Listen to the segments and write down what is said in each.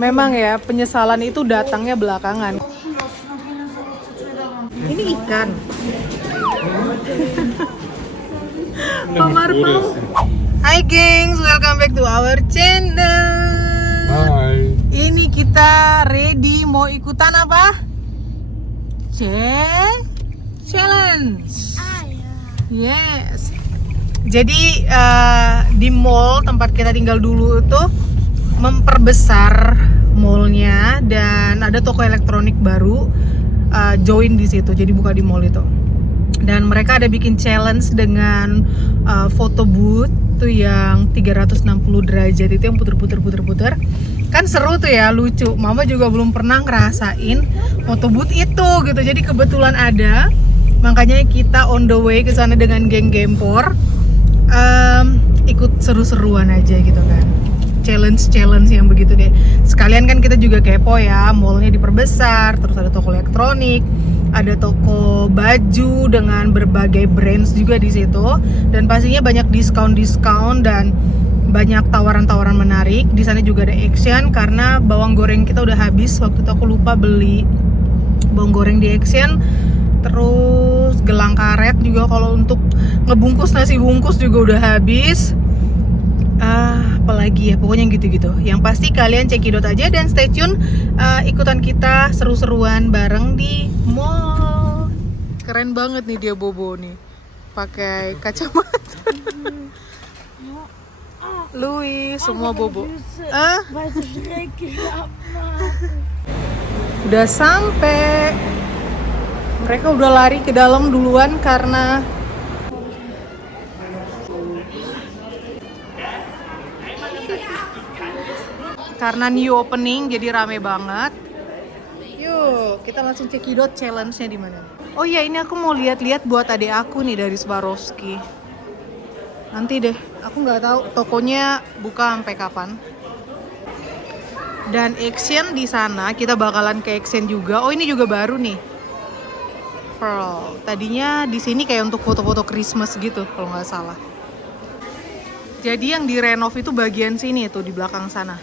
Memang ya, penyesalan itu datangnya belakangan. Ini ikan. Pamarpau. Hai gengs, welcome back to our channel. Hai. Ini kita ready mau ikutan apa? Challenge. Yes. Jadi di mall tempat kita tinggal dulu itu memperbesar mallnya dan ada toko elektronik baru join di situ. Jadi buka di mall itu. Dan mereka ada bikin challenge dengan photo booth tuh yang 360 derajat itu yang puter-puter. Kan seru tuh ya, lucu. Mama juga belum pernah ngerasain photo booth itu gitu. Jadi kebetulan ada. Makanya kita on the way ke sana dengan geng Gempor. Ikut seru-seruan aja gitu kan. Challenge yang begitu deh. Sekalian kan kita juga kepo ya, mallnya diperbesar, terus ada toko elektronik, ada toko baju dengan berbagai brands juga di situ, dan pastinya banyak diskon dan banyak tawaran-tawaran menarik. Di sana juga ada Action karena bawang goreng kita udah habis waktu itu, aku lupa beli bawang goreng di Action. Terus gelang karet juga kalau untuk ngebungkus nasi bungkus juga udah habis. Apalagi ya, pokoknya gitu-gitu. Yang pasti kalian cekidot aja dan stay tune ikutan kita seru-seruan bareng di mall. Keren banget nih dia Bobo nih, pakai kacamata. Louis, semua Bobo. Udah sampai. Mereka udah lari ke dalam duluan karena new opening, jadi rame banget. Yuk, kita langsung cekidot challenge-nya di mana. Oh iya, ini aku mau lihat-lihat buat adik aku nih dari Swarovski. Nanti deh, aku nggak tahu tokonya buka sampai kapan. Dan Action di sana, kita bakalan ke Action juga. Oh, ini juga baru nih. Pearl. Tadinya di sini kayak untuk foto-foto Christmas gitu kalau nggak salah. Jadi yang direnov itu bagian sini tuh di belakang sana.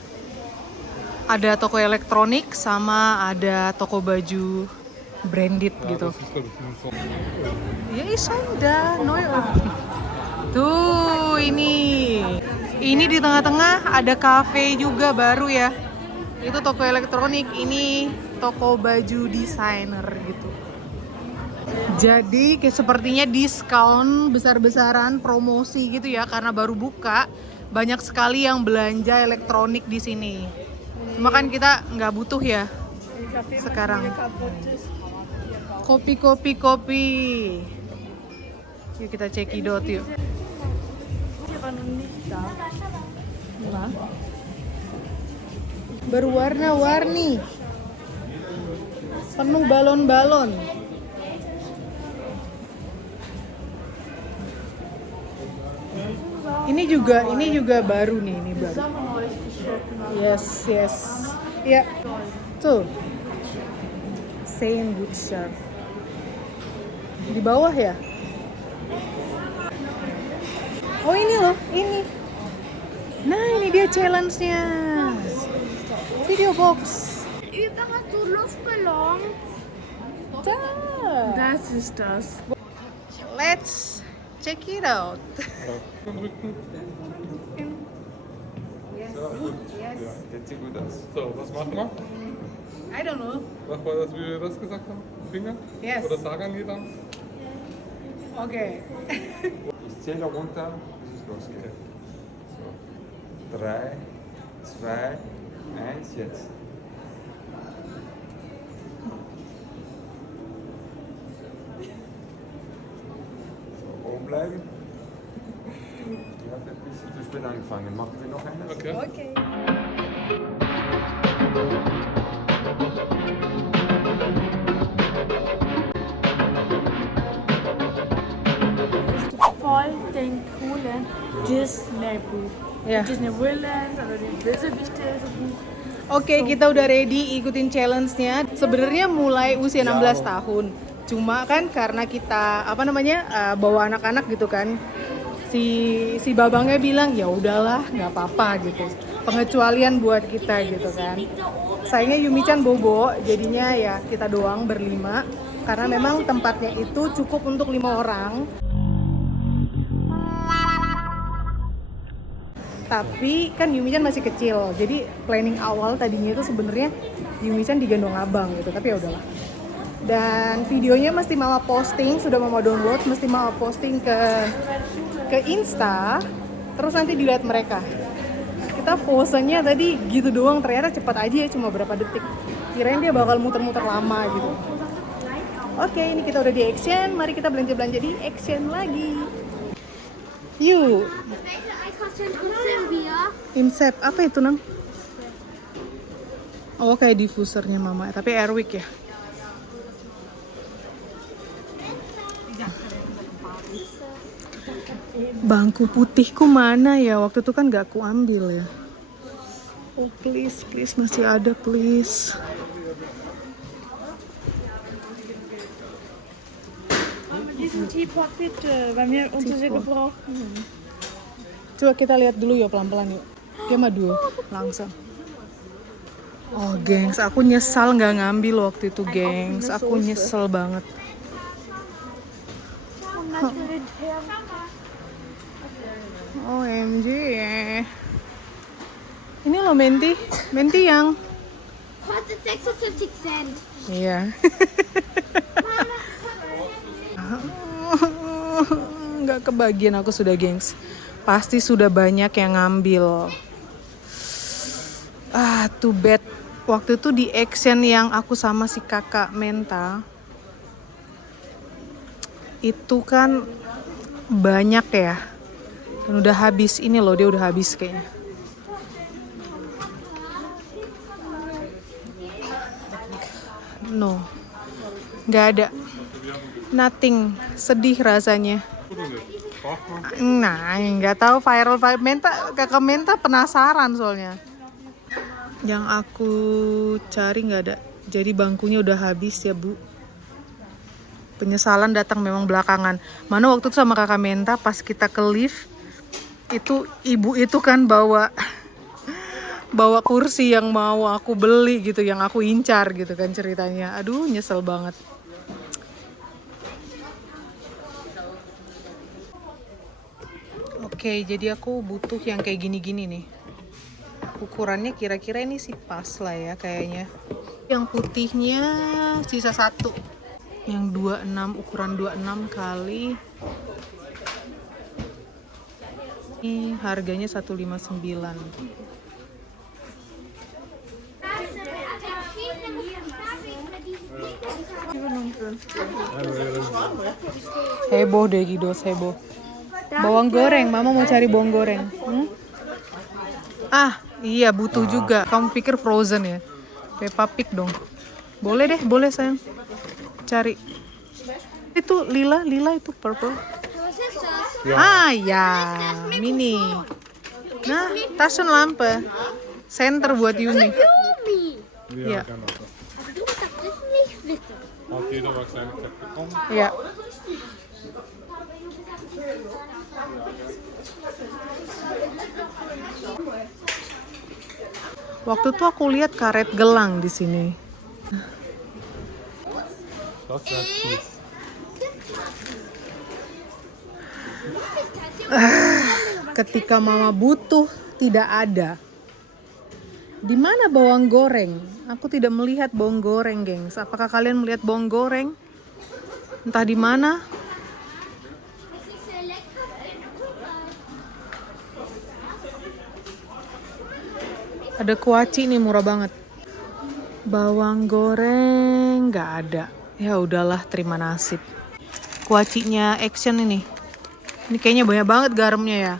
Ada toko elektronik sama ada toko baju branded gitu. Ya isanda, tuh ini di tengah-tengah ada cafe juga baru ya. Itu toko elektronik, ini toko baju desainer gitu. Jadi kayak sepertinya diskon besar-besaran, promosi gitu ya, karena baru buka. Banyak sekali yang belanja elektronik di sini. Cuma kan kita nggak butuh ya sekarang. Kopi. Yuk kita cekidot yuk. Berwarna-warni, penuh balon-balon. Ini juga baru nih, ini baru. Yes. Ya, tuh. Same good shirt. Di bawah ya? Oh ini loh, ini. Nah ini dia challenge-nya. Video box. Über so Luftballon. Das ist das. Let's check it out. Yes. Ja, jetzt sieht gut aus. So, was machen wir? I don't know. Mach mal das, wie wir das gesagt haben. Finger? Yes. Oder sagen geht dann? Okay. Ich zähle runter, bis es losgeht. So. 3, 2, 1, jetzt. So, oben bleiben. Ihr habt ein bisschen zu spät angefangen. Machen wir noch eine? Okay. Voll den coolen Disney-Buch. Ya. Disney Villains oder die Bösewichte so Buch. Oke, kita udah ready ikutin challenge-nya. Sebenarnya mulai usia 16 tahun. Cuma kan karena kita bawa anak-anak gitu kan. Si babangnya bilang ya udahlah, nggak apa-apa gitu. pengecualian buat kita gitu kan. Sayangnya Yumi-chan bobo, jadinya ya kita doang berlima karena memang tempatnya itu cukup untuk 5 orang. Tapi kan Yumi-chan masih kecil, jadi planning awal tadinya itu sebenarnya Yumi-chan digendong abang gitu, tapi ya udahlah. Dan videonya mesti mama posting, sudah mama download, mesti mama posting ke Insta, terus nanti dilihat mereka. Kita posenya tadi gitu doang, ternyata cepat aja ya, cuma berapa detik. Kirain dia bakal muter-muter lama gitu. Oke, ini kita udah di Action, mari kita belanja-belanja di Action lagi. Yuk. Insep, apa itu Nang? Oh kayak diffusernya mama, tapi Airwick ya. Bangku putihku mana ya? Waktu itu kan gak aku ambil ya. Oh please, please masih ada please. Diesen Teapot bitte, weil wir uns sehr gebrauchen. Coba kita lihat dulu ya pelan-pelan yuk. Dia mah dulu langsung. Oh gengs, aku nyesal nggak ngambil waktu itu gengs. Aku nyesel banget. OMG. Ini loh Menti yang. Kostet 56 Cent. Iya. Nggak kebagian aku sudah gengs. Pasti sudah banyak yang ngambil. Too bad. Waktu itu di Action yang aku sama si kakak Menta, itu kan banyak ya. Dan udah habis. Ini loh, dia udah habis kayaknya. No. Nggak ada. Nothing. Sedih rasanya. Nah, nggak tahu viral Menta, kakak Menta penasaran soalnya. Yang aku cari nggak ada. Jadi bangkunya udah habis ya Bu. Penyesalan datang memang belakangan. Mana waktu itu sama kakak Menta pas kita ke lift, itu ibu itu kan bawa kursi yang mau aku beli gitu, yang aku incar gitu kan ceritanya. Aduh nyesel banget. Oke, jadi aku butuh yang kayak gini-gini nih. Ukurannya kira-kira ini sih pas lah ya kayaknya. Yang putihnya sisa 1. Yang 26, ukuran 26 kali. Ini harganya 159. Heboh deh Gidos, heboh. Bawang goreng, mama mau cari bawang goreng. Iya butuh juga. Kamu pikir frozen ya? Peppa Pig dong. Boleh deh, boleh sayang. Cari. Itu lila itu purple. Ya, mini. Nah, Taschenlampe. Center buat Yumi. Ja, Ja. gerne. Du darfst es nicht wissen. Hat jeder was kleine Cap bekommen? Ya. Waktu itu aku lihat karet gelang di sini. Das wäre gut. Ketika mama butuh tidak ada. Di mana bawang goreng? Aku tidak melihat bawang goreng, gengs. Apakah kalian melihat bawang goreng? Entah di mana. Ada kuaci nih murah banget. Bawang goreng nggak ada. Ya udahlah, terima nasib. Kuacinya Action ini. Ini kayaknya banyak banget garamnya ya.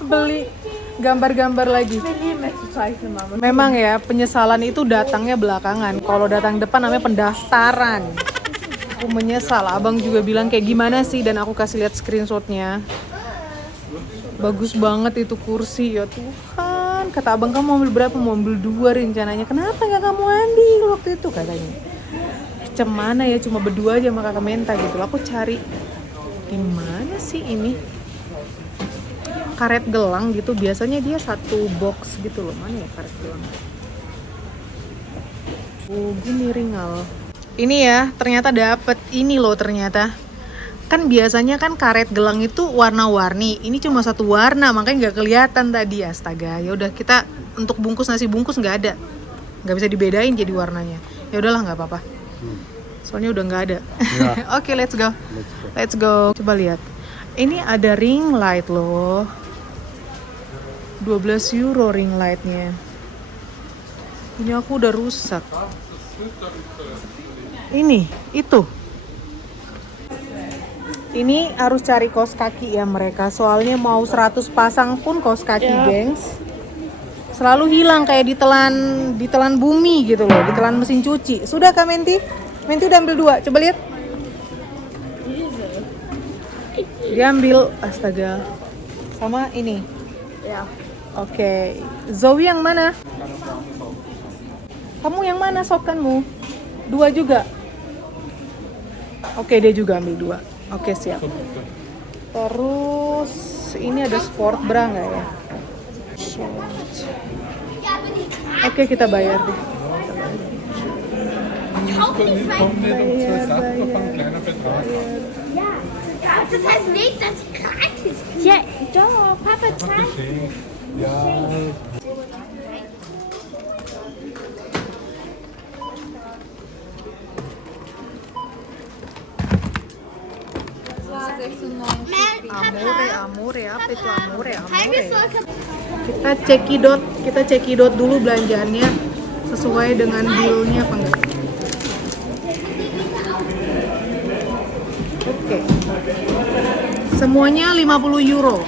Beli gambar-gambar lagi. Memang ya, penyesalan itu datangnya belakangan. Kalau datang depan namanya pendaftaran. Aku menyesal, abang juga bilang kayak gimana sih, dan aku kasih lihat screenshotnya. Bagus banget itu kursi, ya Tuhan. Kata abang, kamu mau ambil berapa? Mau ambil 2 rencananya. Kenapa nggak kamu ambil waktu itu katanya? macam mana ya, cuma berdua aja sama kakak Menta gitu. Aku cari di mana sih ini karet gelang gitu, biasanya dia satu box gitu loh. Mana ya karet gelang? Oh gini ringal. Ini ya ternyata dapet ini loh ternyata. Kan biasanya kan karet gelang itu warna-warni, ini cuma satu warna makanya nggak kelihatan tadi. Astaga, ya udah kita untuk bungkus nasi bungkus nggak ada, nggak bisa dibedain jadi warnanya. Ya udahlah nggak apa-apa, soalnya udah nggak ada. Ya. Oke, let's go. Coba lihat, ini ada ring light loh, 12 euro ring lightnya. Ini aku udah rusak. Ini itu. Ini harus cari kaos kaki ya mereka, soalnya mau 100 pasang pun kaos kaki, gengs. Selalu hilang kayak ditelan bumi gitu loh, ditelan mesin cuci. Sudah Kak Menti? Menti udah ambil 2, coba lihat. Dia ambil, astaga. Sama ini. Ja. Oke. Zoe yang mana? Kamu yang mana sokanmu? 2 juga? Oke, dia juga ambil 2. Oke, siap. Terus ini ada sport bra nggak ya? Oke, kita bayar deh. Die kommen nicht um 12 Sachen von kleiner Betrag. Ja, das heißt nicht, dass es gratis ist. Ja, doch, Papa zahlt. Geschenk. Ja. Amore, apa itu amore? Halbes Kita cekidot dulu belanjaannya sesuai dengan dealnya apa enggak. Oke. Semuanya 50 euro.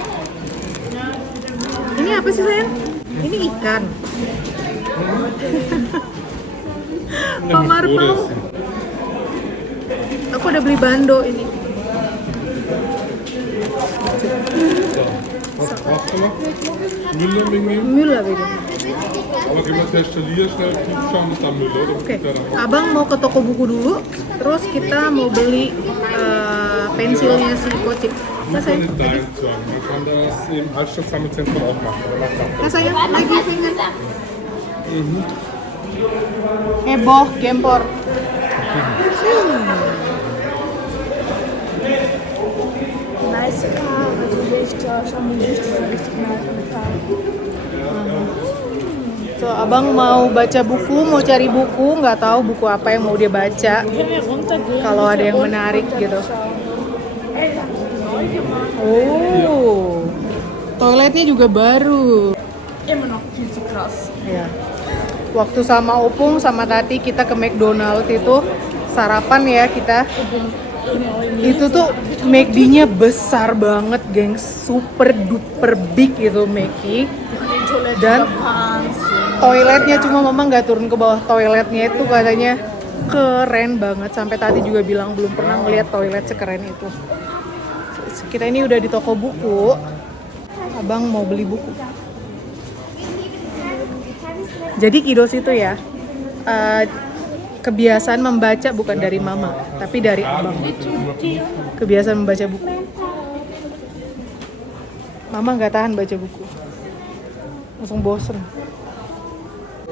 Ini apa sih sayang? Ini ikan. Pamar mau. Aku udah beli bando ini. Was brauchst du noch? Müller mitnehmen? Müller bitte. Aber gehen wir zuerst schnell tief schauen und dann Müller. Oder Oke, Abang mau ke toko buku dulu, terus kita mau beli pensilnya si Kocik. muss man nicht dahin sagen. Man kann das im Altstadtsammelzentrum auch machen. Oder macht Nah das. sayang, lagi pengen. Heboh, gempor. Nice car, also Lichter, schon die Lichter so richtig nice in the car. So, Abang mau baca buku, mau cari buku, nggak tahu buku apa yang mau dia baca. Können wir runtergehen? Kalau ada yang menarik gitu. Oh, toiletnya juga baru. Immer noch viel zu krass. Ya. Waktu sama Opung sama Tati kita ke McDonald itu sarapan ya kita. Itu tuh McD-nya besar banget, gengs, super duper big itu McD. Dan toiletnya cuma mama nggak turun ke bawah, toiletnya itu katanya keren banget. Sampai Tati juga bilang belum pernah ngeliat toilet sekeren itu. Kita ini udah di toko buku. Abang mau beli buku. Jadi Kidos itu ya kebiasaan membaca bukan dari mama, tapi dari abang. Kebiasaan membaca buku. Mama nggak tahan baca buku, langsung bosen.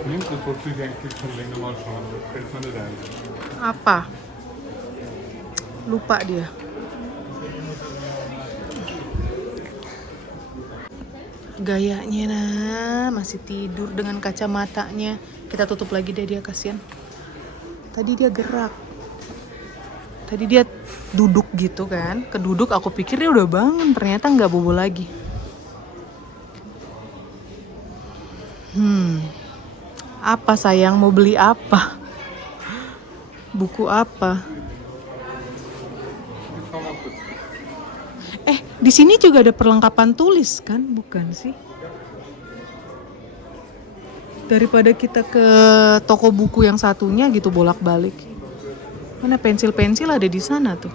Das wollte ich eigentlich schon länger mal schauen. Das fällt mir nicht ein. Apa? Lupa dia. Gayanya nah, masih tidur dengan kacamatanya. Kita tutup lagi deh dia, kasihan. Tadi dia gerak. Tadi dia duduk gitu kan. Keduduk aku pikir dia udah bangun, ternyata nggak bobo lagi. Apa sayang, mau beli apa? Buku apa? Di sini juga ada perlengkapan tulis kan, bukan sih? Daripada kita ke toko buku yang satunya gitu bolak-balik. Mana pensil-pensil ada di sana tuh.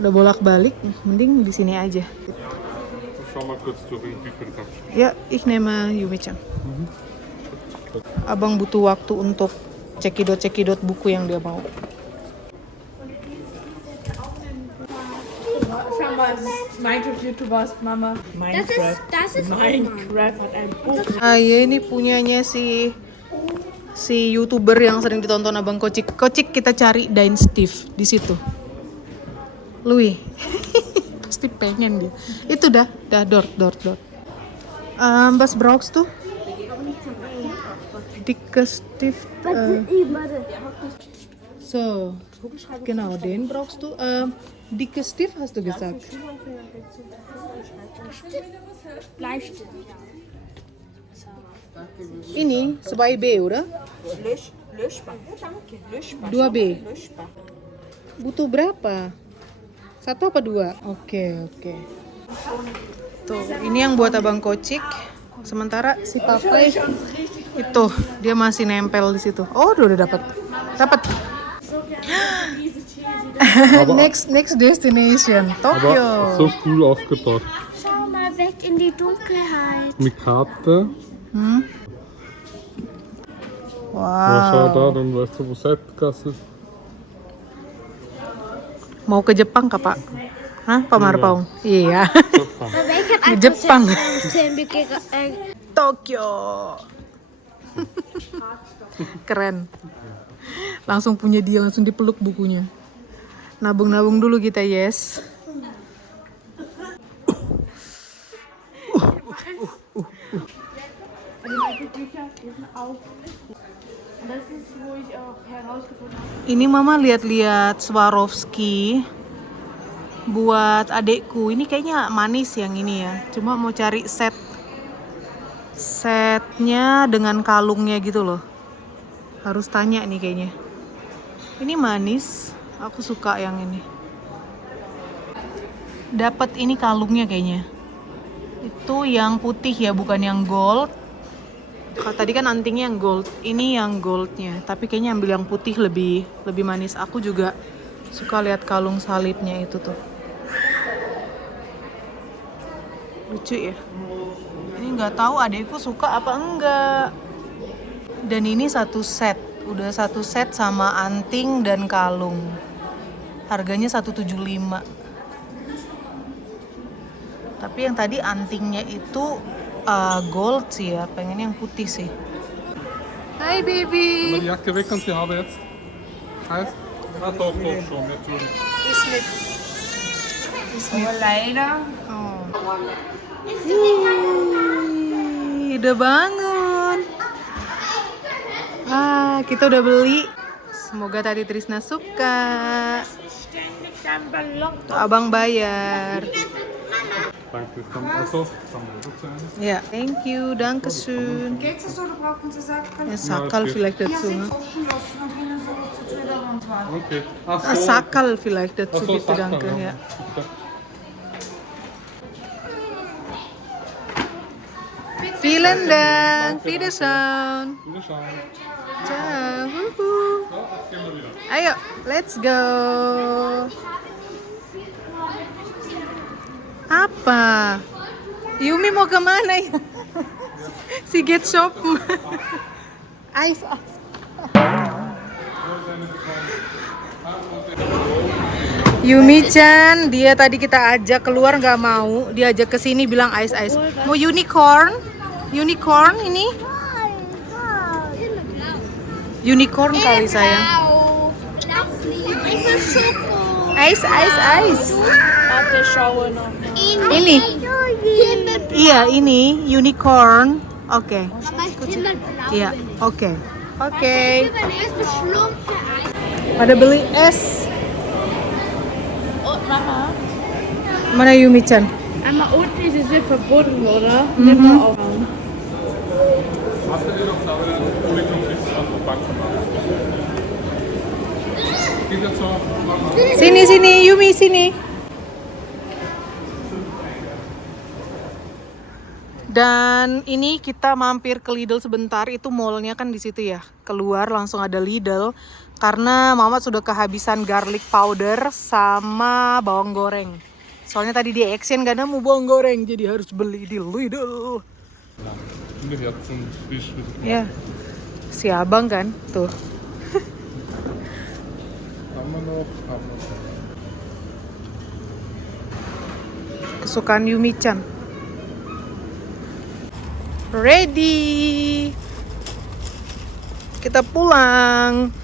Udah bolak-balik, mending di sini aja. Schau mal kurz durch, wie viel das. Ya, ich nehme Yumi-chan. Abang butuh waktu untuk cekidot-cekidot buku yang dia mau. Minecraft-YouTubers, Mama. Das ist Minecraft hat ein Buch. Ah iya, ini punyanya si YouTuber yang sering ditonton Abang Kocik. Kocik, kita cari Dine Steve di situ. Louis. Pasti pengen dia. Itu dah dort. Was brauchst du? Dicke Stift. So, genau, den brauchst du. Dicke Stift hast du gesagt. Bleistift. Ini 2B, oder? Löschbar. Danke, löschbar. 2B. Butuh berapa? 1 apa 2? Oke. Tuh, ini yang buat Abang Kocik. Sementara si Papa itu dia masih nempel di situ. Oh, udah dapat. next destination, Tokyo. Aber so cool aufgebaut. Schau mal weg in die Dunkelheit. Mit Karte. Ja, schau da, Wow. dann weißt du, wo Seitgasse ist. Mau ke Jepang kah, Pak? Hah, Pak Marpaung? Iya. Welcher Ke Jepang. Alter Tokyo. Keren. Langsung punya dia, langsung dipeluk bukunya. Nabung dulu kita, yes. Ini Mama lihat-lihat Swarovski buat adekku. Ini kayaknya manis yang ini ya. Cuma mau cari setnya dengan kalungnya gitu loh. Harus tanya nih kayaknya. Ini manis. Aku suka yang ini. Dapat ini kalungnya kayaknya. Itu yang putih ya, bukan yang gold. Tadi kan antingnya yang gold, ini yang goldnya. Tapi kayaknya ambil yang putih lebih manis. Aku juga suka lihat kalung salibnya itu tuh. Lucu ya. Ini nggak tahu adekku suka apa enggak. Dan ini satu set, udah satu set sama anting dan kalung. Harganya 175. Tapi yang tadi antingnya itu gold sih ya, pengen yang putih sih. Hai baby. Die Jacke weg und die Haare jetzt. Heißt? Doch, schon, natürlich. Aber leider. Oh. Udah bangun. Kita udah beli. Semoga tadi Trisna suka. Tuh, Abang bayar. Danke, dann also, dann sein. Ja, thank you, danke schön. Geht es oder brauchen Sie Sachen? Ja, Sakal vielleicht dazu. Ne? Kostenlos und Ihnen so zu teuer und was. Okay. Ach so. Sakal vielleicht dazu, Ach so, bitte, Sakal, danke. Ja. Bitte. Vielen Dank, Wiederschauen. Wiederschauen. Ciao. Huhu. So, jetzt gehen wir wieder. Ayo, let's go. Apa? Yumi mau kemana ya? Si get shop. Ice. Yumi-chan, dia tadi kita ajak keluar nggak mau, dia ajak ke sini bilang ice. Mau unicorn? Unicorn ini? Unicorn kali sayang. Ich will Schoko. Ice. Warte, schaue noch. Ini. Hier mit Iya, ini unicorn. Oke. Aber ich will mit Blau. Iya, oke. Oke. Mein erstes Schlumpf für Eis. Pada beli es. Oh, Mama. Mana Yumi-chan? Einmal unten, die sind verbunden, oder? Nimm mal auf. Hast du dir noch sauber ohne Konflikt was verpacken? Geht jetzt so. Sini, Yumi, sini. Dan ini kita mampir ke Lidl sebentar, itu mallnya kan di situ ya. Keluar langsung ada Lidl karena Mama sudah kehabisan garlic powder sama bawang goreng. Soalnya tadi di Action gak ada mau bawang goreng, jadi harus beli di Lidl. Finde Herzen frisch mit. Ya, si abang kan, tuh. Haben wir noch. kesukaan Yumi-chan. Ready. Kita pulang.